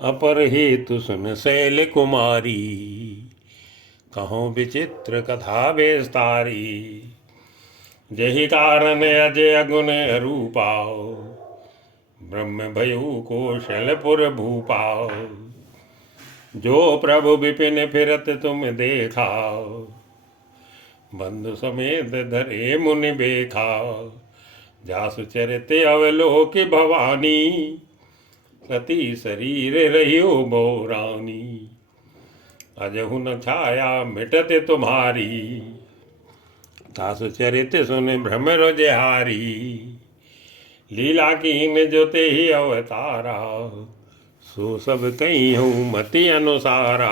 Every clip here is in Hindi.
अपर हेतु सुन शैल कुमारी, कहो विचित्र कथा विस्तारी। जहि कारण अजय गुण रूपा, ब्रह्म भयु कौशलपुर भूपा। जो प्रभु विपिन फिरत तुम देखा, बंधु समेत धरे मुनि बेखा। जासु चरित अवलोक भवानी, सती शरीर रहियो बहुरानी। अजहु न छाया मिटत तुम्हारी, तासु चरित सुन भ्रमर जहारी। लीला कीन जो ते ही अवतारा, सो सब कहीं हूँ मति अनुसारा।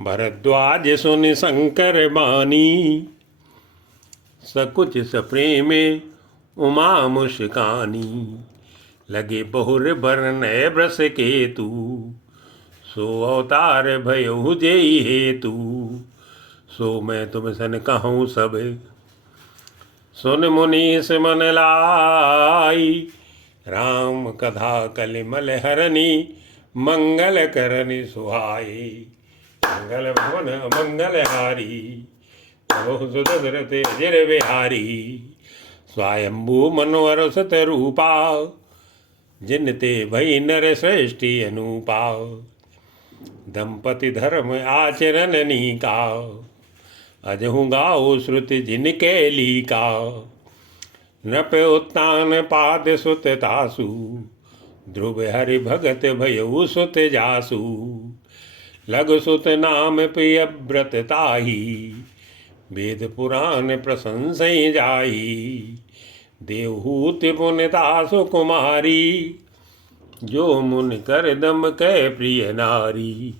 भरद्वाज सुनि शंकर बानी, सकुच सप्रेम उमा मुस्कानी। लगे बहुर बरनय ब्रस केतु, सो अवतार भयउ जेहि हेतु। सो मैं तुम सन कहूँ सब, सुन मुनीस मन लाई। राम कथा कलिमल हरनी, मंगल करनि सुहाई। मंगल भवन मंगल हारी, प्रभु सुदशरथ अजिर बिहारी। स्वयंभू मनोहर सत रूपा, जिन ते भई नर श्रेष्ठी अनुपा। दंपति धर्म आचरण नीका, अजहु गाओ श्रुति जिनके लीका। नृप उत्तान पाद सुत तासु, ध्रुव हरि भगत भयउ सुत जासु। लघु सुत नाम प्रिय व्रत ताही, वेद पुराण प्रशंसई जाई। देवहूति पुन दासु कुमारी, जो मुन कर दम कै प्रिय नारी।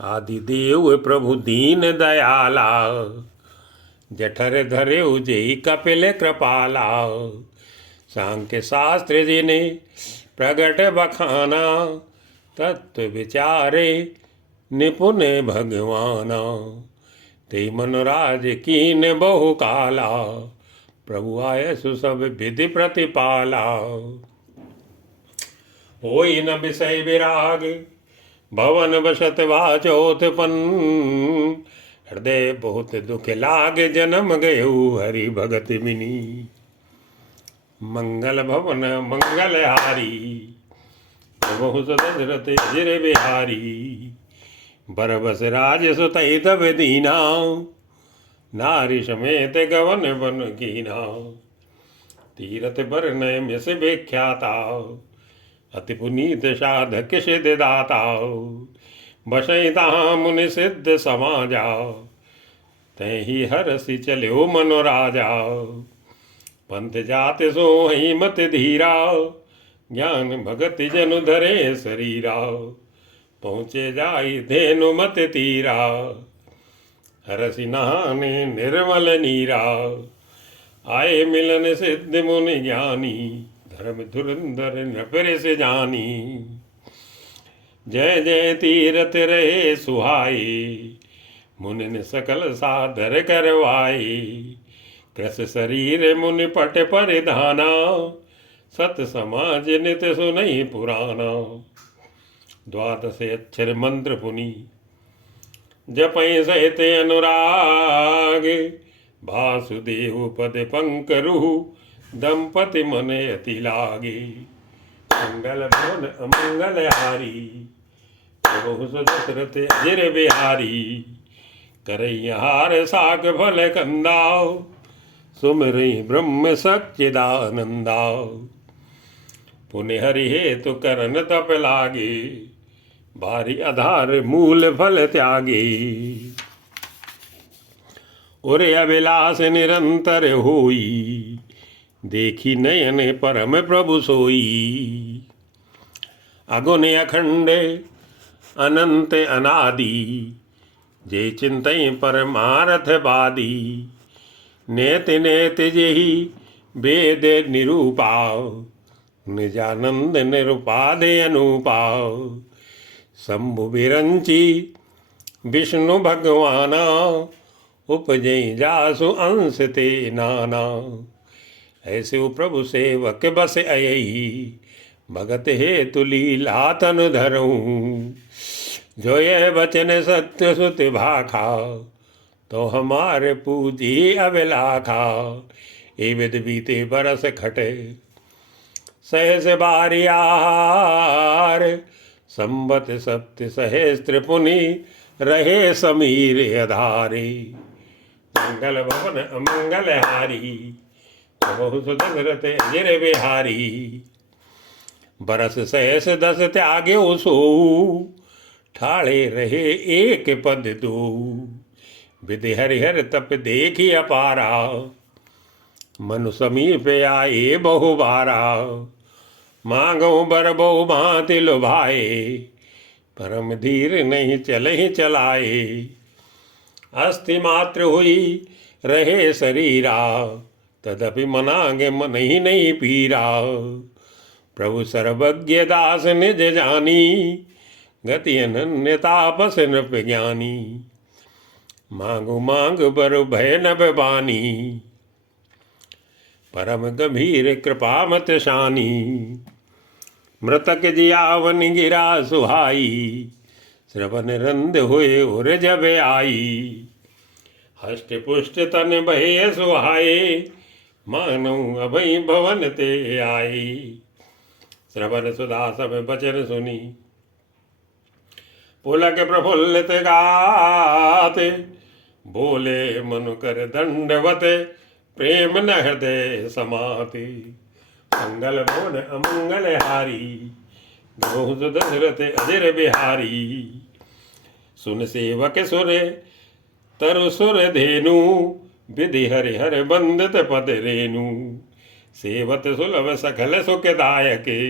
आदि देव प्रभु दीन दयाला, जठर धरे जेहि कपिल कृपाला। सांख्य शास्त्र जिने प्रगट बखाना, तत्व विचारे निपुण भगवाना। ते मनोराज कीन बहु काला, प्रभु आयसु सब विधि प्रतिपाला। होई न विषय विराग, भवन बसत वाचोत्पन। हृदय बहुत दुख लाग, जन्म गयु हरि भगत बिनी। मंगल भवन मंगल हारी, प्रभु दशरथ अजिर बिहारी। बरबस राज सुतई तब दीना, नारी समेत गवन बन कीना। तीरथ बरनय मिस विख्याता, अति पुनीत साधक सिद्ध दाता। बसई तहाँ मुनि सिद्ध समाजा, तहि हरसि चल्यो मनोराजा। पंथ जात सोहि मत धीरा, ज्ञान भगत जनु धरे शरीरा। पहुँचे जाई धेनु मत तीरा, हरसि नहाने निर्मल नीरा। आए मिलन सिद्ध मुनि ज्ञानी, धर्म धुरंधर नृपर से जानी। जय जय तीरथ रहे सुहाई, मुनि सकल सादर करवाई। कृस शरीर मुनि पट परिधाना, सत समाज नित सुनई पुराना। द्वादश अक्षर मंत्र पुनि, जपै सहित अनुराग। वासुदेव पद पंकरु, दंपति मन अति लागे। मंगल भवन अमंगल हारी, प्रभु दशरथ अजिर बिहारी। करैहार साग फल कंदाओ, सुमिरई ब्रह्म सच्चिदानंदाओ। पुण्य हरि हेतु करन तप लागे, भारी आधार मूल फल त्यागे। उरे अभिलाष निरंतर होई, देखी नयन परम प्रभु सोई। अगुण अखंड अनंत अनादि, जे चिंतय परमारथ बादी। नेति नेति जेहि वेद निरूपाव, निजानंद निरुपाधे अनुपाव। शंभु विरंची विष्णु भगवाना, उपजई जासु अंश ते नाना। ऐसे प्रभु सेवक बस अयई, भगत हेतु लीला तनु धरूं। जो यह वचन सत्य सुत भाखा, तो हमारे पूजी अभिलाखा। ए विद बीते बरस खटे, सहस बारी आहार। संबत सप्त सहस्त्र पुनि, रहे समीर अधारे। मंगल भवन अमंगल हारी, बहु सुदशरथ अजिर बिहारी। बरस सहस दस त्याग्यो सो, ठाड़े रहे एक पद दो। विधि हरिहर तप देखी अपारा, मनु समीप आए बहुबारा। मांगो बर बहु भांति लुभाए, परम धीर नहीं चले चलाए। अस्थि मात्र हुई रहे शरीरा, तदपि मनागे मन ही नहीं पीरा। प्रभु सर्वज्ञ दास निज जानी, गति अनन्य तापस नृप ज्ञानी। मांगो मांग बर भय नभ बानी, परम गंभीर कृपा मत शानी। मृतक जियावन गिरा सुहाई, श्रवण रंद हुए उर जब आई। हष्ट पुष्ट तन भय सुहाए, मानो अभय भवन ते आई। श्रवण सुधा सब बचन सुनी, पुलक प्रफुल्लित गाते। बोले मनु कर दंडवत, प्रेम न हृदय समाते। मंगल भवन अमंगल हारी, बहु दशरथ अजिर बिहारी। सुन सेवक सुर तरु सुर धेनु, विधि हरिहर बंदित पद रेनु। सेवत सुलभ सकल सुखदायके,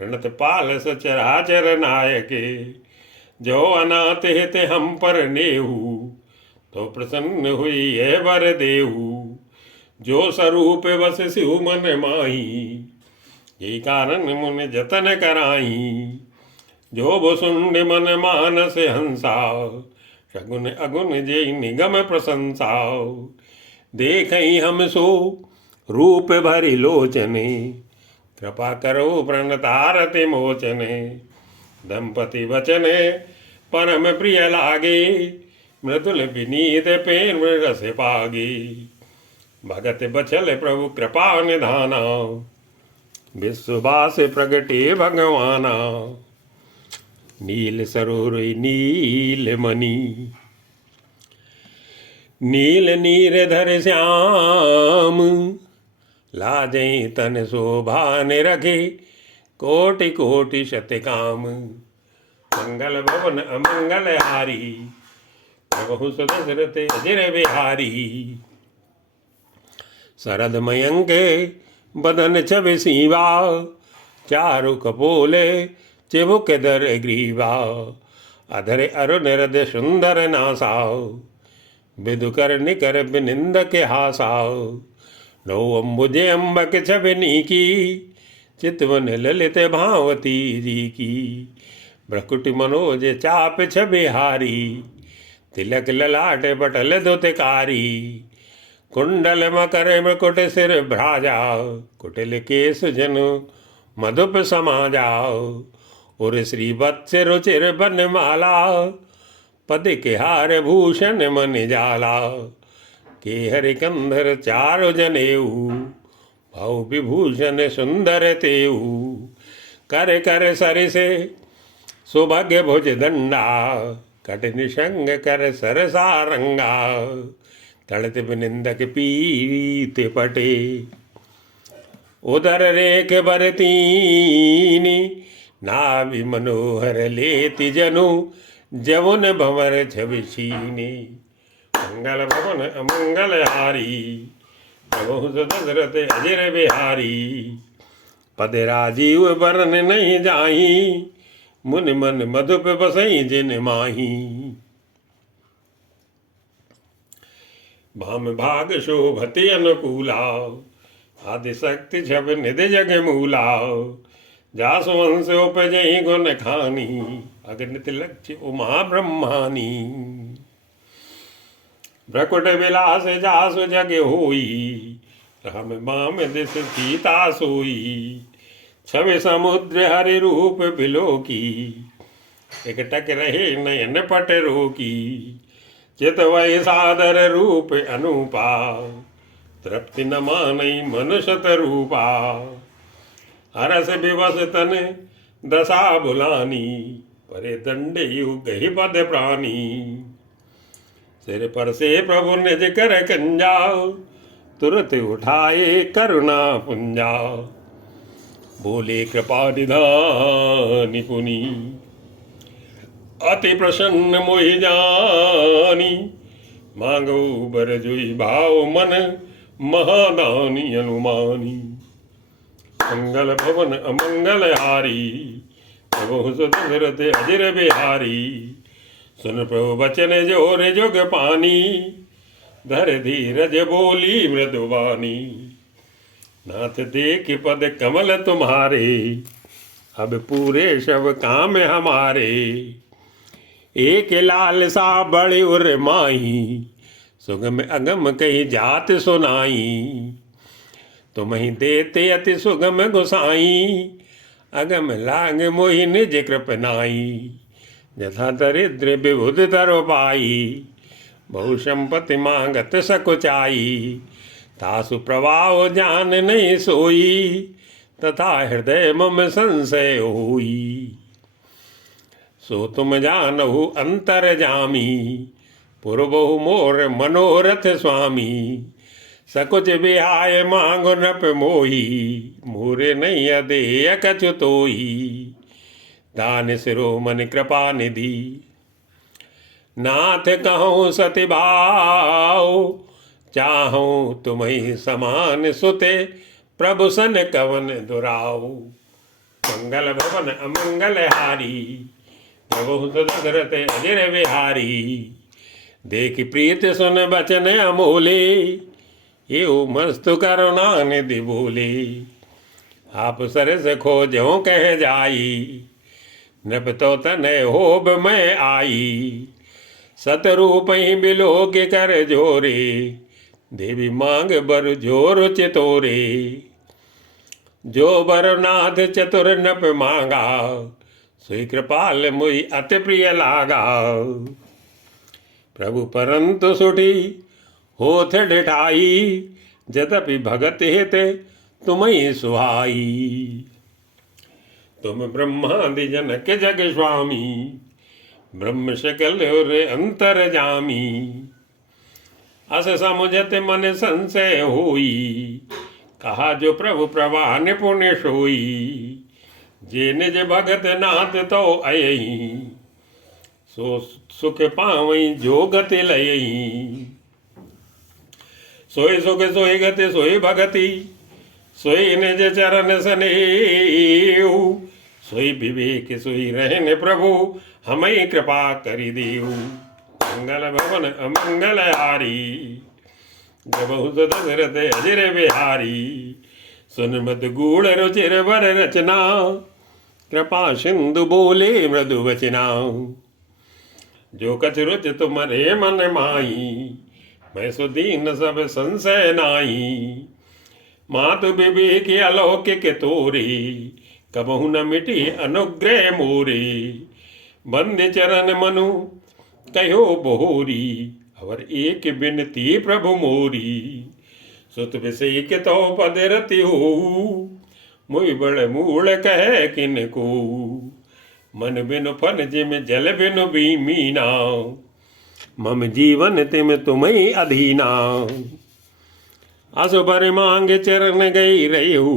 प्रणत पाल सचराचर नायके। जो अनाथ हित हम पर नेहु, तो प्रसन्न हुई है वर देहु। जो स्वरूप बस सिहु मन माही, यही कारण मुन जतन कराई। जो भुसुंड मन मानस हंसा, सगुन अगुन जे निगम प्रशंसा। देखई हम सो रूप भरि लोचने, कृपा करो प्रणतारति मोचने। दंपति वचने परम प्रिय लागे, मृदुल विनीत प्रेम रस पागे। भगत बचल प्रभु कृपा निधाना, विश्ववास प्रगटे भगवाना। नील सरोर नील मणि, नील नीरधर श्याम। लाजई तन शोभा ने रखे, कोटि कोटि शत काम। मंगल भवन अमंगल हारी, बहु सुदशरथ अजिर बिहारी। शरद मयंक बदन छवि सीवा, चारु कपोले चिबुक दर ग्रीवा। अधर अरुण हृदय सुंदर नासा, विदुकर निकर बिनिंद के हासा। नौ अम्बुजे अम्बक छवि नीकी, चितवन ललित भावती जी की। भ्रकुटि मनोज चाप छवि हारी, तिलक ललाट बटल दुतकारी। कुंडल मकर मुकुट सिर भ्राजा, कुटिल केश जनु मधुप समाजा। उर श्री वत्स रुचिर बनमाला, पद के हार भूषण मन जाला। के हरि कंधर चारु जनेऊ, भाव विभूषण सुंदर तेऊ। कर कर सरिसे सुभग भुज दंडा, कट निशंग कर सरसारंगा। तड़त बिनिंदक पीत पटे, उदर रेख बरतीनी। नाभि मनोहर लेति जनु, जमुन भंवर छविशीनी। मंगल भवन अमंगल हारी, बहु दशरथ अजिर बिहारी। पद राजीव बरन नहीं जाही, मुन मन मधुप बसई जिन माही। भाम भाग शोभति अनुकूला, आदिशक्ति छब निधि जग मूला। जासु वंश उपजई गुण खानी, अगणित लक्ष्य उमा ब्रह्मानी। भ्रकुट विलास जासु जग होई, राम बाम दिस सीता सोई। छवि समुद्र हरि रूप बिलो की, एकटक रहे नयन पट रोकी, चित वही सादर रूप अनुपा, तृप्ति न मानई मनुष्यत रूपा, हरस विवश तन दशा बुलानी, परे दंड युग ही पद प्राणी, सिर पर से प्रभु निज कर कंजा, तुरत उठाए करुणा पुंजा, बोले कृपा निधानि पुनि, अति प्रसन्न मोहि जानी, मांगो बर जुई भाव मन महादानी अनुमानी, मंगल भवन अमंगल हारी, प्रभु सुत दशरथ अजिर बिहारी, सुन प्रभु बचन जोर जुग पानी, धर धीरज बोली मृदुवानी, नाथ देख पद कमल तुम्हारे, अब पूरे शव काम हमारे, एक लाल सा बड़े उर माही, सुगम अगम कही जात सुनाई, तुम ही देते अति सुगम गुसाई, अगम लाग मोहि निज कृपनाई, यथा दरिद्र विबुध तरु पाई, बहु संपत्ति मांगत सकुचाई, तासु प्रवाह जान नहीं सोई, तथा हृदय मम संशय होई, सो तुम जानहु अंतर जामी, पुरबहु मोर मनोरथ स्वामी, सकुच बिहाय मांगो नप मोही, मोरे नहीं अदेय कछु तोही, दान सिरो मन कृपा निधि, नाथ कहूँ सति भाव, चाहूँ तुम्हें समान सुते, प्रभु सन कवन दुराऊ, मंगल भवन अमंगल हारी, प्रभु दशरथ अजिर बिहारी, देख प्रीत सुन बचन अमोले, यो मस्तु करुणा निधि बोले, आप सरस खोजो कह जाई, नभ तो तनय होब मैं आई, सतरूप ही बिलो के कर जोरे, देवी मांग बर जोर चितोरे, जो बरनाथ चतुर नप मांगा, सोई कृपाल मुई अति प्रिय लागा, प्रभु परंतु सुठी होथ डिठाई, जदपि भगत हित तुम्हें सुहाई, तुम ब्रह्मादि जनक जग स्वामी, ब्रह्म सकल और अंतर जामी, अस समुझत मन संशय होई, कहा जो प्रभु प्रवाह निपुण सोई, जे निज भगत नाथ तो अयही, सो सुख पावई जो गति लयही, सोई सुख सोई गति सोई भगति, सोई निज चरण सनेऊ, सोई विवेक सोई रहने प्रभु, हमें कृपा करि देऊ, मंगल भवन अमंगल हारी, जब दशरथ अजिर बिहारी, सुन मद गूढ़ रुचिर वर रचना, कृपा सिंधु बोले मृदु वचना, जो कछ रुच तुम्हारे मन माही, मैं सुदीन सब संशय नाई, मातु विवेक अलौकिक तोरे, कबहु न मिटी अनुग्रह मोरे, बंद चरण मनु कहो बोरी, और एक बिनती प्रभु मोरी, सुत विषय तो पद रति हो, मुई बड़ मूल कह किन को, मन बिनु फन जिम जल बिनु बीमीना, मम जीवन तिम तुम्हें अधीना, असुबर मांग चरण गई रहू,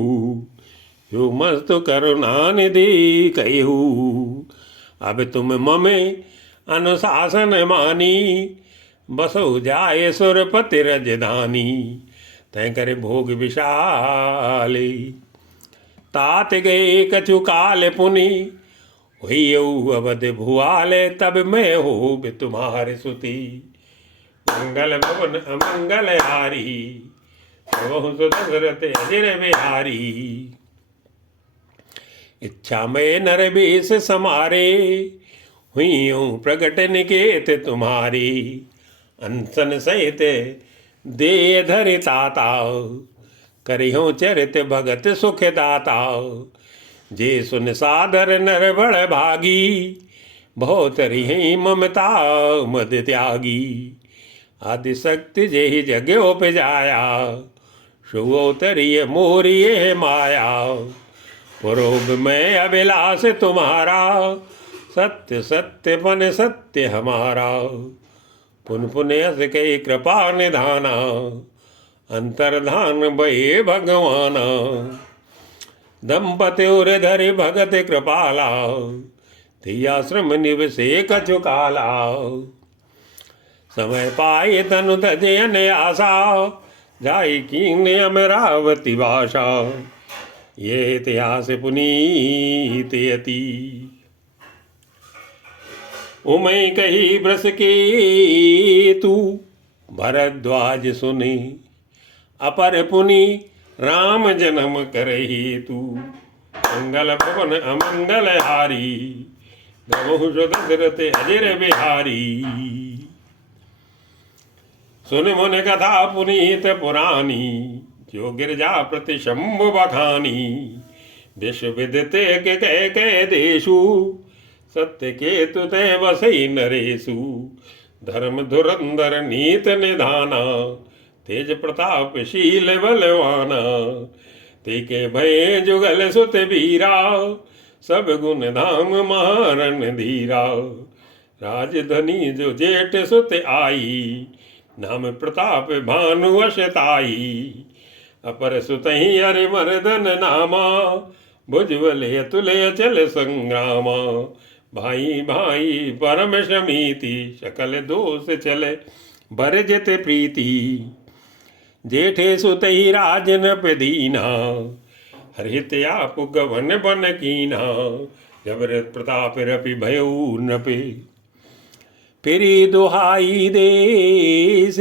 यो मस्त करुणा निधि कहू, अब तुम ममे अनुशासन मानी, बसो जाए सुरपति रजधानी, तय करे भोग विशाले, तात गए कछु काल पुनि, हुई अवध भुआले, तब मैं हो तुम्हारे सुती, मंगल भवन अमंगल हारी, प्रभु दशरथ अजिर बिहारी, इच्छा में नर बेस समारे, हुई प्रगट निकेत तुम्हारी, अनसन सहित दे धरि ताता, करियो चरित भगत सुख दाता, जे सुन सादर नर बड़ भागी, बहुत रही ममता मद त्यागी। आदिशक्ति जेहि जगे उपजाया, सुगोतरिय मोरिये माया। पुरोग में अभिलाष तुम्हारा, सत्य सत्य बन सत्य हमारा। पुन पुन यस के कृपा निधाना, अंतर्धान भये भगवाना। दंपति उर धरि भगत कृपाला, आश्रम निवसे कछु काला। समय पाए तनु तजन आशा, जाई कीन अमरावती भाषा। ये इतिहास पुनीत यति, उमय कही ब्रस के तू भरद्वाज सुने। अपर पुनि राम जन्म करही तू, मंगल भवन अमंगल हारी। प्रभु दशरथ अजर बिहारी। सुन मुन कथा पुनीत पुरानी, जो गिरजा प्रति शंभु बखानी। विश्व विदिते के कह देशु, सत्य के तुते वसई नरेशु। धर्म धुरंधर नीत निधाना, तेज प्रताप शील बलवाना। ते के भय जुगल सुत वीरा, सब गुण धाम महारण धीरा। राजधनी जो जेठ सुत आई, नाम प्रताप भानु अशताई। अपर सुतहि हरि मर्दन नामा, भुजबल अतुल अचल संग्रामा। भाई भाई परम समीति, सकल दोष चले बरजत प्रीति। जेठे सुतहि राजन पदीना, हरित आप गवन बन कीना। जबर प्रताप रपि भयउ नपे, फिरी दुहाई देश।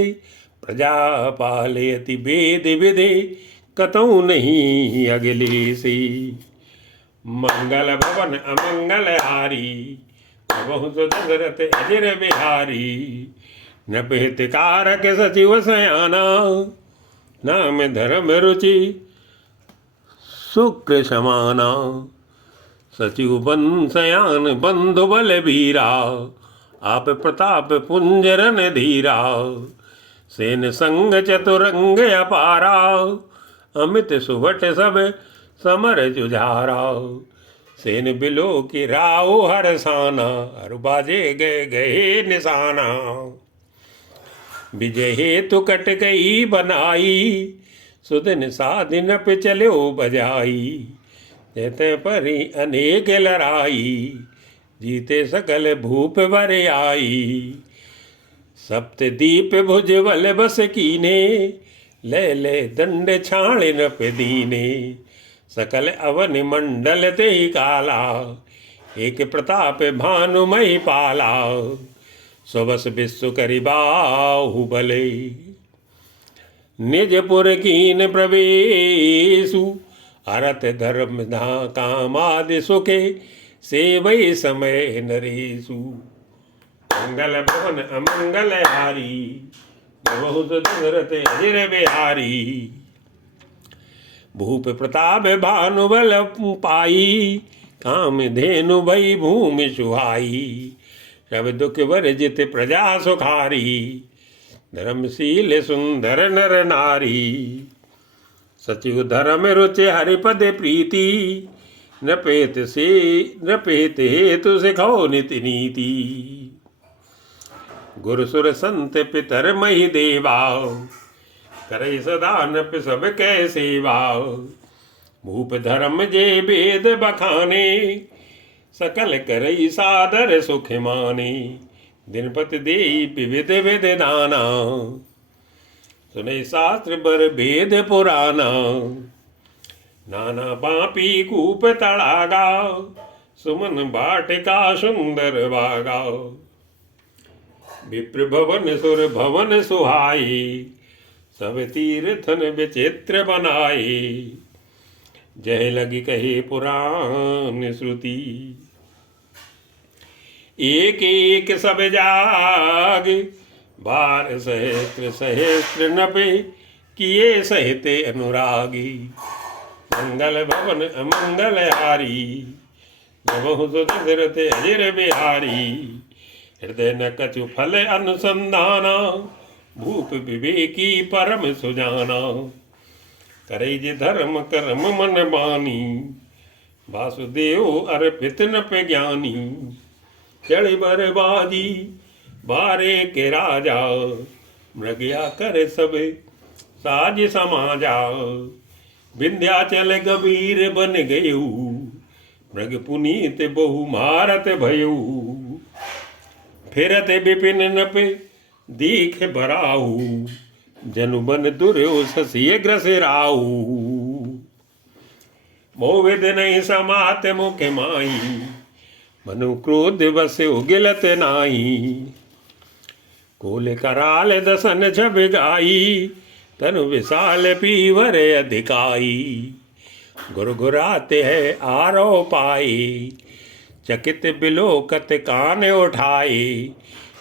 प्रजा पालयति वेद विदे, कतौ नहीं अगले से। मंगल भवन अमंगल हारी, बहुत दशरथ अजर बिहारी। नपहित कारक सचिव सयाना, नाम धर्म रुचि शुक्र समाना। सचिव बन सयान बंधु बल बीरा, आप प्रताप पुंजरन धीरा। सेन संग चतुरंग अपारा, अमित सुभट सब समर जुझारा। सेन बिलो की राव हरसाना, हर बाजे गए गए निशाना। विजय हेतु कट गई बनाई, सुदिन साधिन पे चलो बजाई। जैते परी अनेक लड़ाई, जीते सकल भूप बर आई। सप्त दीप भुजबल बस कीने, ले ले दंड छाण नप दीने। सकल अवन मंडल ते काला, एक प्रताप भानुमय पाला। सुबस विश्व करि बाहुबले, निजपुर कीन प्रवेशु। अरत धर्म धा कामादि सुखे, सेवै समय नरेशु। मंगल भवन अमंगल हारी, बहुत दशरथ अजर बिहारी। भूप प्रताप भानुबल पाई, काम धेनु भई भूमि सुहाई। सब दुख वर्जित प्रजा सुखारी, धर्मशील सुंदर नर नारी। सचिव धर्म रुचि हरिपद प्रीति, नृपेत हेतु सिखो नित नीति। गुरु सुर संत पितर मही देवा, करे सदा नृप सब कै सेवा। भूप धर्म जे वेद बखाने, सकल करई सादर सुख माने। दिनपति देई विविध विध दाना, सुने शास्त्र बर वेद पुराना। नाना बापी कूप तड़ागा, सुमन बाटिका सुंदर बागा। विप्र भवन सुर भवन सुहाई, सब तीर्थन विचित्र बनाए। जय लगी कहे पुराण श्रुति, एक एक सब जाग। बार सहस्त्र सहस्त्र नपे, किए सहते अनुरागी। मंगल भवन अमंगल हारी। जबहु सुत दशरथ अजिर बिहारी। हृदय न कछु फल अनुसंधाना। भूप विवेकी परम सुजाना। करे जे धर्म कर्म मन बानी। वासुदेव अर्पित न पे ज्ञानी। चढ़ बरबाजी बारे के राजा। मृगया कर सब साज समाजा। विंध्याचल गंभीर बन गयु। मृग पुनीत बहु मारत भयु। फिरत विपिन नप दीख बराहु। जनु बन दुर्यो शशि ग्रसिराहु। मोविद नहीं समात मुख माही। मनु क्रोध बस उगिलत नाही। कोल कराल दसन छब गाई। तनु विशाल पीवर अधिकाई। गुरगुराते है आरो पाए। चकित बिलोकत कान उठाए।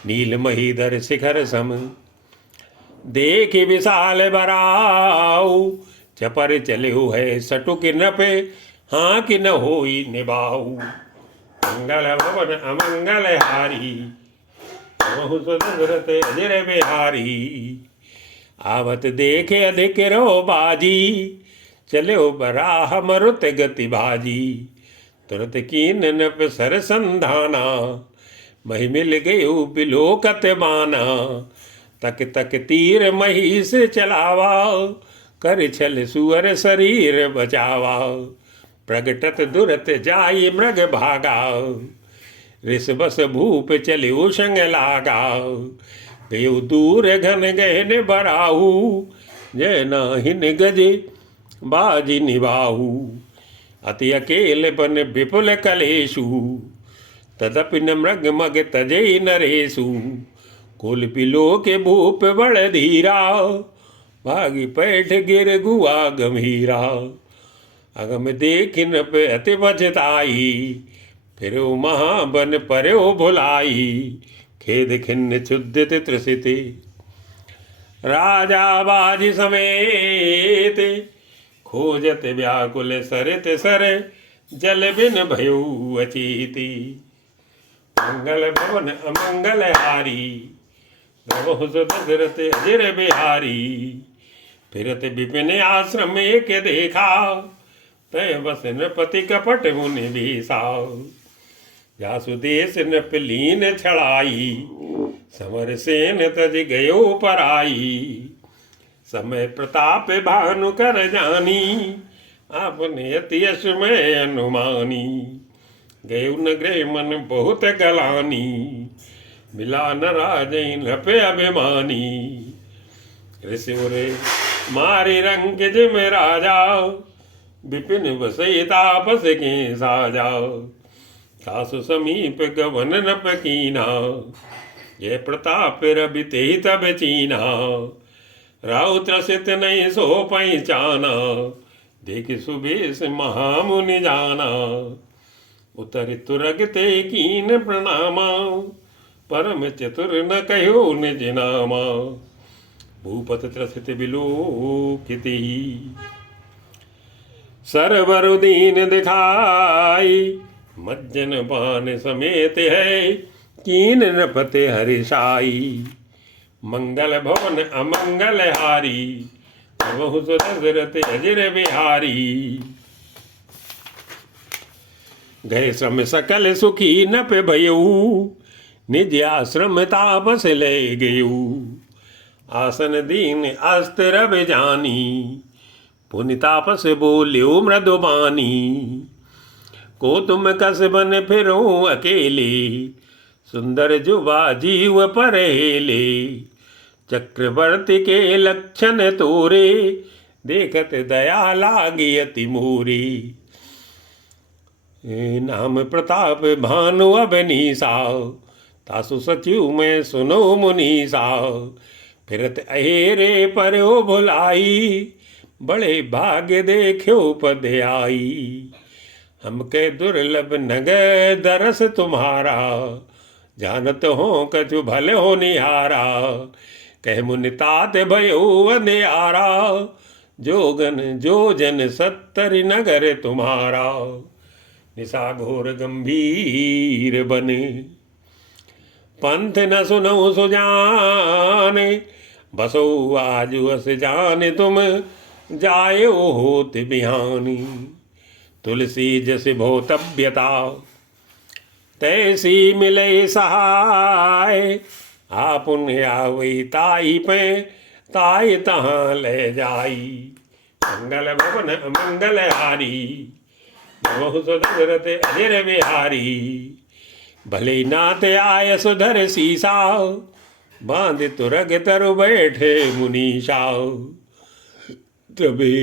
नील महीधर शिखर सम देख विशाल बराऊ। चपर चले है सटुक न पे हाँ कि न होई निभाऊ। मंगल भवन अमंगल हारी। बहु सुदशरथ अजिर बिहारी। आवत देखे अधिक रो बाजी। चलो बराह मरुत गति भाजी। तुरत कीन नप सर संधाना। मही मिल गयु बिलोकत बाना। तक तक तीर मही से चलावा। कर छल सुअर शरीर बचावा। प्रगटत दुरत जाई मृग भागा। ऋष बस भूप चलियो संग लागा। गयो दूर घन गहन बराहु। जय नाहिन गजे बाजी निभाहु। अति अकेल बन विपुल कलेशु। तदपि न मृग मग तजई नरेशु। कुल पिलो के भूप बड़ धीरा। भागी पैठ गिर गुआ गंभीरा। अगम देखिन पे अति बचताई। फिर महाबन पर्यो भुलाई। खेद खिन्न क्षुद्धित त्रसिते। राजा बाजी समेत। खोजत व्याकुल सरित सर। जल बिन भयो अचीति। मंगल भवन अमंगल हारी। बहु दशरथ अजिर बिहारी। फिरत विपिन आश्रम एक देखा। तय बस नृपति कपट मुनि भीसा। जासु देश नृपलीन छड़ाई। समर सेन तज गयो पराई। समय प्रताप भानु कर जानी। आपने अति यश में अनुमानी। गयो न गृह मन बहुत गलानी। मिला न राजई नपे अभिमानी। ऋषि उरे मारी रंग जिम राजा। विपिन बसई तापस के साजा। सासु समीप गवन नप कीना। जय प्रताप रवि ते तब चीना। राउ त्रसित नहीं सो पहचाना। देख सुबेश महामुनि जाना। उतर तुरग ते कीन प्रणामा। परम चतुर न कहो निज नामा। भूपत त्रसित बिलोकिति। सरवर दीन दिखाई। मज्जन पान समेत है। कीन नृपति हरिषाई। मंगल भवन अमंगल हारी। बहु दशरथ अजिर बिहारी। गए श्रम सकल सुखी नप भयऊ। निज आश्रम तापस ले गयू। आसन दीन अस्त्र जानी। पुनि तापस बोल्यो मृदुबानी। को तुम कस बन फिरो अकेले। सुंदर जुबा जीव पर हेले। चक्रवर्ती के लक्षण तोरे। देखत दया लागी अति मोरी। नाम प्रताप भानु अबनीसा। तासु सचिव में सुनो मुनीसा। फिरत अहेरे पर्यो भुलाई। बड़े भाग्य देखो पद आई। हमके दुर्लभ नग दरस तुम्हारा। जानत हो कछु भले हो निहारा। कह मुनि तात भयो अंधियारा। जोगन जो जन 70 नगर तुम्हारा, निशा घोर गंभीर बने। पंथ न सुनो सुजाने, बसो आज अस जाने तुम, जायो होत बिहानी। तुलसी जस भोतव्यता, तैसी मिले सहाय, आपुन आवई ताई पे, ताई तहाँ ले जाई। मंगल भवन मंगल हारी, बहु सुदशरथ अजर बिहारी। भले नाथ आय सुधर सीसा, बांध तुरग तरु बैठे मुनीषा। तबे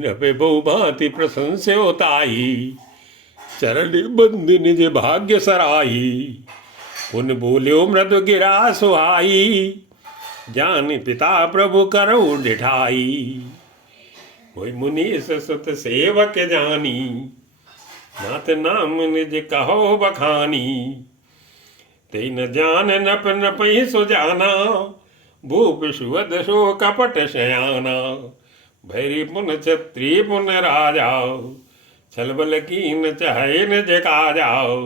नभे बहु भांति प्रशंस्यो ताई, चरण बंद निज भाग्य सराही। पुन बोल्यो मृदु गिरा सुहाई, जान पिता प्रभु करऊ डिठाई। कोई मुनीष सुत सेवक जानी, नाथ नाम निज कहो बखानी। ते न जान नप नपहि सुजाना, भूप सुवद सो कपट शयाना। भैरी पुन छत्री पुन राजा, छलबल कीन चाहे न जका जाओ।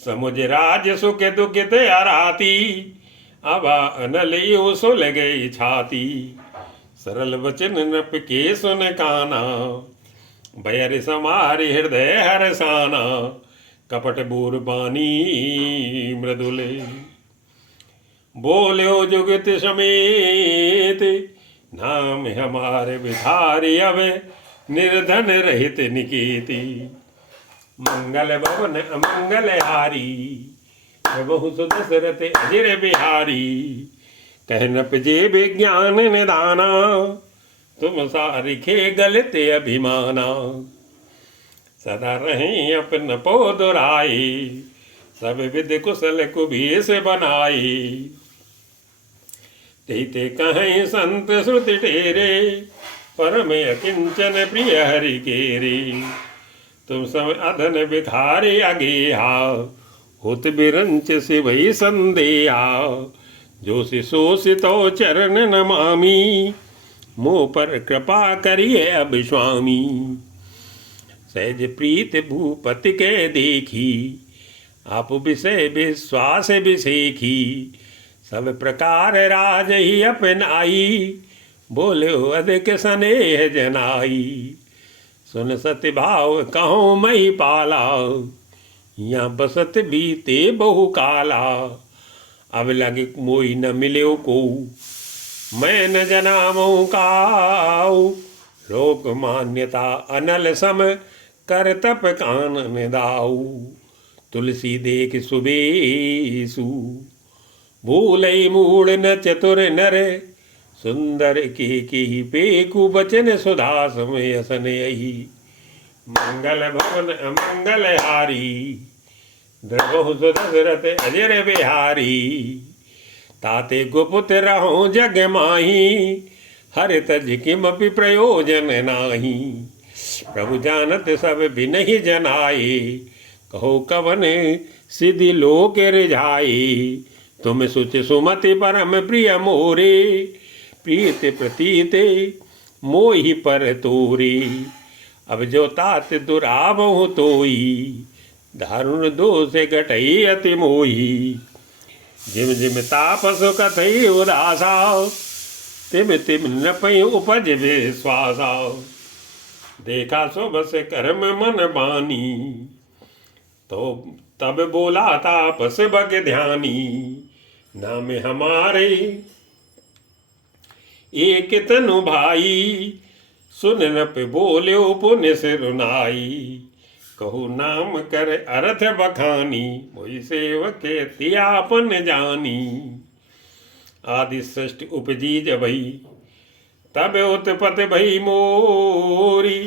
समुझ राज सुख दुखित अराती, अबा अनल यो सुल गई छाती। सरल वचन नप के सुन काना, भयर समारि हृदय हरसाना। कपट बोर बानी मृदुले, बोल्यो जुगत समेत। नाम हमारे बिहारी, अब निर्धन रहित निकेती। मंगल भवन अमंगल हारी, बहु सुदशरथ अजर बिहारी। कहनप जे विज्ञान निदाना, तुम सारिखे गलत अभिमाना। सदा रहें अपन पो दुराई, सब विद कुशल कुबीस बनाई। ते कहें संत श्रुति टेरे, परम अकिंचन प्रिय हरि केरे। तुम सब अधन भिखारी अगेहा, होत बिरंच से वही संदेहा। जो शिशोषितो चरण नमामि, मोह पर कृपा करिए अब स्वामी। सहज प्रीत भूपति के देखी, आप विषय विश्वास विसेखी। सब प्रकार राज ही अपनाई, बोलो अधिक स्नेह जनाई। सुन सत्य भाव कहो मही पाला, यहाँ बसत बीते बहु काला। अब लगे मोई न मिल्यो को, मैं न जनामो काऊ। लोक मान्यता अनल सम, कर तप कानन दाऊ। तुलसी देख सुबेसु, भूलई मूढ़ न चतुर नर। सुंदर के पेकु बचन सुधा समय सन यही। मंगल भवन अमंगल हारी, द्रवहु सुदशरथ अजर बिहारी। ताते गुप्त रहो जग माही, हर तज किमपि प्रयोजन नाही। प्रभु जानत सब बिनहि जनाए, कहो कवन सिद्धि लोक रिझाए। तुम सुच सुमति परम प्रिय मोरे, प्रीत प्रतीत मोहि पर तोरे। अब जो तात दुरावहु तोई, दारुण दोष घटई अति मोही। जिम जिम तापस कथई उदासा, तिम तिम नपई उपज विश्वासा। देखा सो बस कर्म मन बानी, तो तब बोला तापस बग ध्यानी। नाम हमारे एक तनु भाई, सुन नप बोल्यो पुण्य सिरुनाई। कहु नाम कर अर्थ बखानी, मोहि सेवक त्यापन जानी। आदि सृष्टि उपजी जबई, तब उत्पत भई मोरी।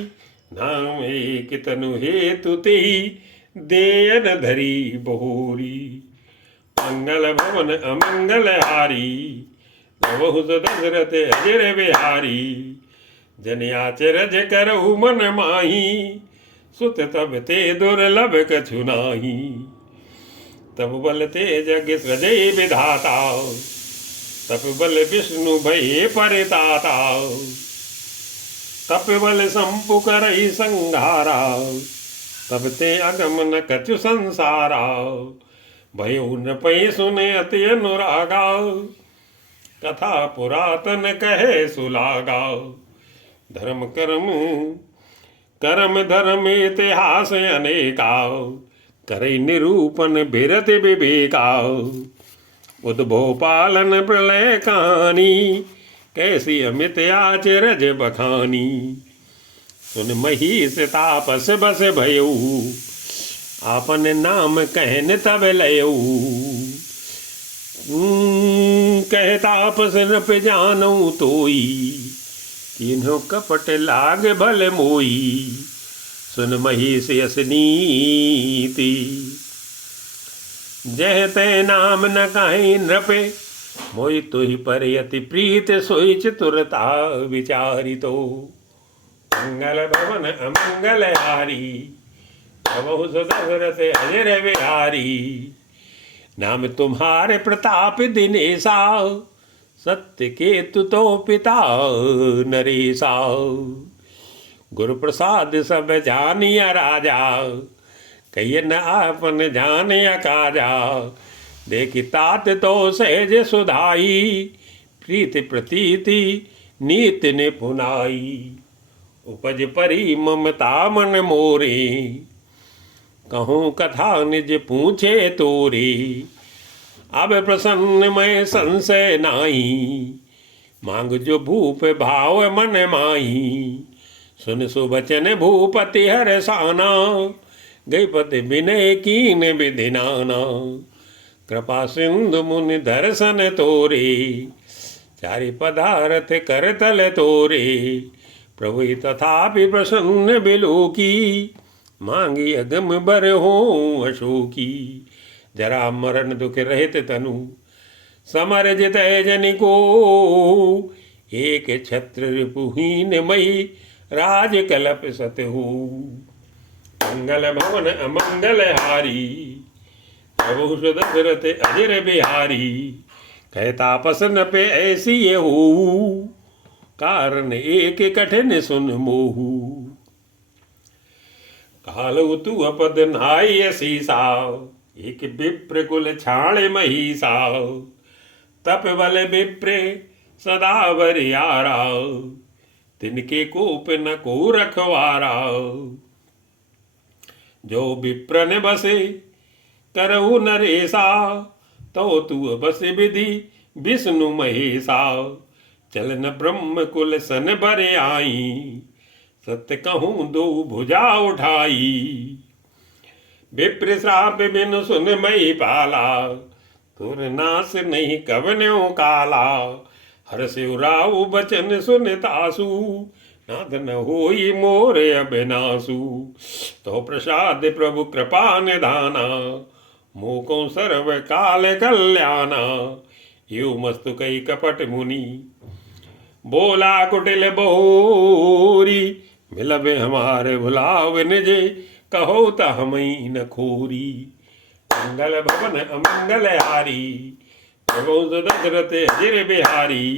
नाम एक तनु हेतु तेहि, देयन धरी बहोरी। मंगल भवन अमंगल हारी, बहु दशरथ अजर बिहारी। जनियाचरज करहु मन माही, सुत तब ते दुर्लभ कछु नाही। तब बल ते जग सृजय विधाता, तब बल विष्णु भये परिताता। तप बल संपु करई संघारा, तब ते अगम न कछु संसारा। भयो नृपै सुने अति अनुरागा, कथा पुरातन कहे सुलागा। धर्म कर्म कर्म धर्म इतिहास अनेका, करे निरूपण बिरत विवेका। उद्भव पालन प्रलय कहानी, कैसी अमित आचरज बखानी। सुन महिष तापस बस भयऊ, आपन नाम कहन तब लयऊ। कह तापस नृप जानऊ तोई, किन्हो कपट लाग भल मोई। सुन महिष यस नीति, जह तै नाम न कहीं नृपे। मोहि तुहि पर अति प्रीत, सोई चतुरता विचारितो। मंगल भवन अमंगल हारी, प्रभु दशरथ अजर विहारी। नाम तुम्हारे प्रताप दिनेशा, सत्य केतु तो पिता नरेशा। गुरु प्रसाद सब जानिया राजा, कहिए न आपन जानिया काजा। देखि तात तो सहज सुधाई, प्रीति प्रतीति नीति निपुनाई। उपज परी ममता मन मोरे, कहूँ कथा निज पूछे तोरे। अब प्रसन्न मैं संशय नाई, मांग जो भूप भाव मन माही। सुन सुबचन भूपति हरसाना, गई पति विनय कीन विधि नाना। कृपा सिंधु मुनि दर्शन तोरे, चारि पदार्थ कर तल तोरे। प्रभु तथापि प्रसन्न बिलोकी, मांगी अगम बर हो अशोकी। जरा मरण दुख रहित तनु, समर जितय जनि को। एक छत्र रिपुहीन मई, राज कलप सतहु। मंगल भवन अमंगल हारी, प्रभु दशरथ अजर बिहारी। कह तापस न पे ऐसी ये हो, कारण एक कठिन सुन मोहू। कालु तू अपद नाय सीसा, एक विप्र कुल छाण महिषा। तप बल विप्र सदा बरियारा, तिनके कोप न को रखवारा। जो विप्र ने बसे करहु नरेशा, तो तू बस विधि विष्णु महेशा। चलन ब्रह्म कुल सन बर आई, सत्य कहूँ दो भुजा उठाई। विप्र श्राप बिनु सुन मई पाला, तुर नाश नहीं कवन्यो काला। हर शिवराऊ बचन सुन तासु, नाथ न होई मोर अबिनासु। तो प्रसाद प्रभु कृपा निधाना, मोको सर्व काल कल्याणा। यू मस्तु कई कपट मुनि, बोला कुटिल बहुरी। मिलबे हमारे भुलाव निजे, कहो त हमई न खोरी। मंगल भवन अमंगल हारी, प्रभु दशरथ अजर बिहारी।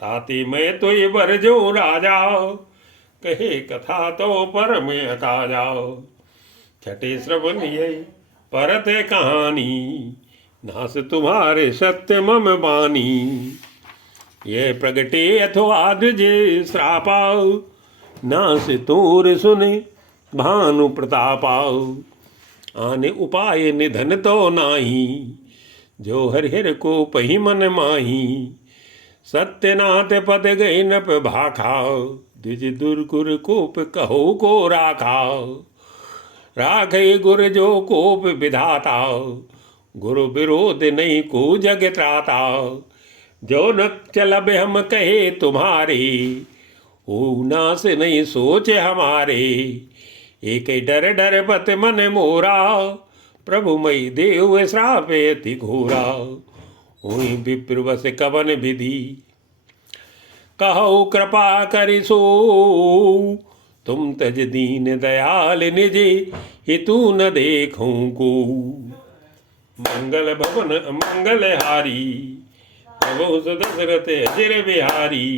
ताते मैं तो ये बर जो राजा, कहे कथा तो पर में अकाजा। छठे श्रवण ये परत कहानी, नास तुम्हारे सत्य मम बानी। ये प्रगटे अथवा द्विजे श्रापा, नास तोर सुने भानु प्रतापा। आने उपाय निधन तो नाही, जो हरिहर को पही मन माही। सत्यनाथ पद गई नप भाखा, द्विज दुर्गुर कोप कहो को राखा। राखे गुर जो कोप विधाता, गुरु विरोध नहीं को जग त्राता। जो न चलब हम कहे तुम्हारे, ओ नास नहीं सोचे हमारे। एक डर डर पत मन मोरा, प्रभु मई देव श्रापे अति घोरा। हुई विप्र बस कवन विधि, कहो कृपा करिसो। तुम तज दीन दयाल निजे, हितु न देखूं को। मंगल भवन मंगल हारी, प्रभु दशरथ अजर बिहारी।